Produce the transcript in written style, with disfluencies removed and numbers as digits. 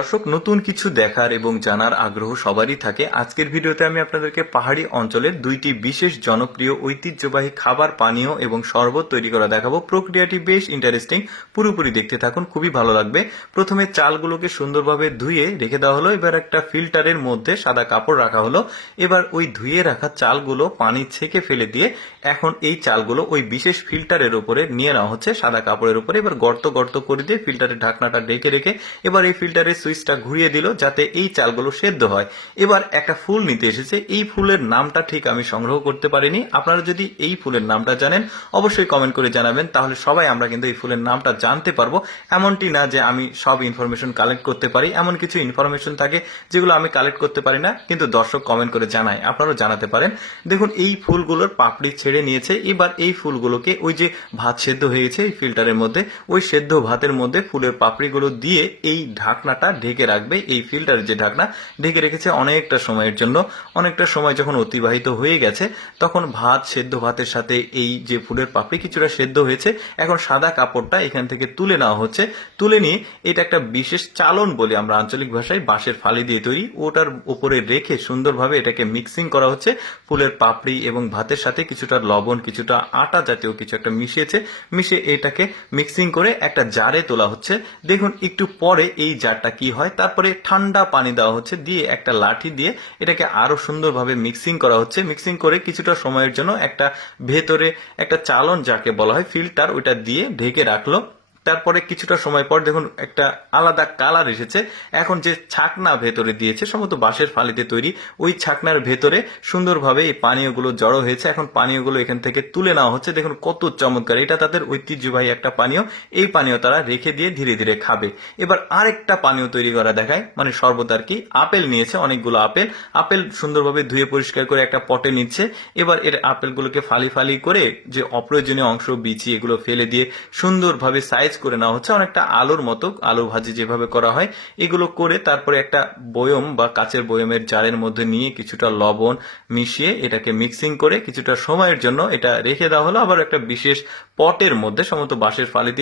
দর্শক, নতুন কিছু দেখার এবং জানার আগ্রহ সবারই থাকে। আজকের ভিডিওতে আমি আপনাদেরকে পাহাড়ি অঞ্চলের দুইটি বিশেষ জনপ্রিয় ঐতিহ্যবাহী খাবার, পানীয় এবং শরবত তৈরি করা দেখাবো। প্রক্রিয়াটি বেশ ইন্টারেস্টিং, পুরোপুরি দেখতে থাকুন, খুবই ভালো লাগবে। প্রথমে চালগুলোকে সুন্দরভাবে ধুয়ে রেখে দেওয়া হলো। এবার একটা ফিল্টারের মধ্যে সাদা কাপড় রাখা হলো। এবার ওই ধুয়ে রাখা চালগুলো পানি ছেঁকে ফেলে দিয়ে এখন এই চালগুলো ওই বিশেষ ফিল্টারের উপরে নিয়ে নেওয়া হচ্ছে, সাদা কাপড়ের উপরে। এবার গর্ত গর্ত করে দিয়ে ফিল্টারের ঢাকনাটা ঢেকে রেখে এবার এই ফিল্টারের সুইচটা ঘুরিয়ে দিল যাতে এই চালগুলো সেদ্ধ হয়। এবার একটা ফুল নিতে এসেছে। এই ফুলের নামটা ঠিক আমি সংগ্রহ করতে পারিনি। আপনারা যদি এই ফুলের নামটা জানেন অবশ্যই কমেন্ট করে জানাবেন, তাহলে সবাই আমরা কিন্তু এই ফুলের নামটা জানতে পারবো। এমনটি না যে আমি সব ইনফরমেশন কালেক্ট করতে পারি, এমন কিছু ইনফরমেশন থাকে যেগুলো আমি কালেক্ট করতে পারি না, কিন্তু দর্শক কমেন্ট করে জানায়, আপনারাও জানাতে পারেন। দেখুন, এই ফুলগুলোর পাপড়ি ছেড়ে নিয়েছে। এবার এই ফুলগুলোকে ওই যে ভাত সেদ্ধ হয়েছে এই ফিল্টারের মধ্যে, ওই সেদ্ধ ভাতের মধ্যে ফুলের পাপড়িগুলো দিয়ে এই ঢাকনাটা ঢেকে রাখবে। এই ফিল্টারের যে ঢাকনা ঢেকে রেখেছে অনেকটা সময়ের জন্য। অনেকটা সময় যখন অতিবাহিত হয়ে গেছে তখন ভাত, সেদ্ধ ভাতের সাথে এই যে ফুলের পাপড়ি কিছুটা সেদ্ধ হয়েছে। এখন সাদা কাপড়টা এখান থেকে তুলে নেওয়া হচ্ছে। তুলে নিয়ে এটা একটা বিশেষ চালন বলি আমরা আঞ্চলিক ভাষায়, বাঁশের ফালি দিয়ে তৈরি, ওটার উপরে রেখে সুন্দরভাবে এটাকে মিক্সিং করা হচ্ছে। ফুলের পাপড়ি এবং ভাতের সাথে কিছুটা লবণ, কিছুটা আটা জাতীয় কিছু একটা মিশিয়েছে। মিশিয়ে এটাকে মিক্সিং করে একটা জারে তোলা হচ্ছে। দেখুন একটু পরে এই জারটা কি হয়। তারপরে ঠান্ডা পানি দেওয়া হচ্ছে, দিয়ে একটা লাঠি দিয়ে এটাকে আরো সুন্দরভাবে মিক্সিং করা হচ্ছে। মিক্সিং করে কিছুটা সময়ের জন্য একটা ভেতরে একটা চালন যাকে বলা হয় ফিল্টার, ওইটা দিয়ে ঢেকে রাখলো। তারপরে কিছুটা সময় পর দেখুন একটা আলাদা কালার এসেছে। এখন যে ছাকনা ভেতরে দিয়েছে সম্ভবত বাঁশের ফালিতে তৈরি, ওই ছাকনার ভেতরে সুন্দরভাবে এই পানীয়গুলো জড়ো হয়েছে। এখন পানীয়গুলো এখান থেকে তুলে নেওয়া হচ্ছে। দেখুন কত চমৎকার, এটা তাদের ঐতিহ্যবাহী একটা পানীয়। এই পানীয় তারা রেখে দিয়ে ধীরে ধীরে খাবে। এবার আরেকটা পানীয় তৈরি করা দেখায়, মানে শরবত আর কি। আপেল নিয়েছে, অনেকগুলো আপেল। আপেল সুন্দরভাবে ধুয়ে পরিষ্কার করে একটা পটে নিচ্ছে। এবার এর আপেলগুলোকে ফালি ফালি করে যে অপ্রয়োজনীয় অংশ, বিচি, এগুলো ফেলে দিয়ে সুন্দরভাবে সাইজ করে নেওয়া হচ্ছে, অনেকটা আলুর মতো, আলু ভাজি যেভাবে করা হয় এগুলো করে তারপরে একটা বয়ম বা কাচের বয়মের জারের মধ্যে নিয়ে কিছুটা লবণ মিশিয়ে এটাকে মিক্সিং করে কিছুটা সময়ের জন্য এটা রেখে দেওয়া হলো। আবার একটা বিশেষ পটের মধ্যে, সম্ভবত বাঁশের ফালিতে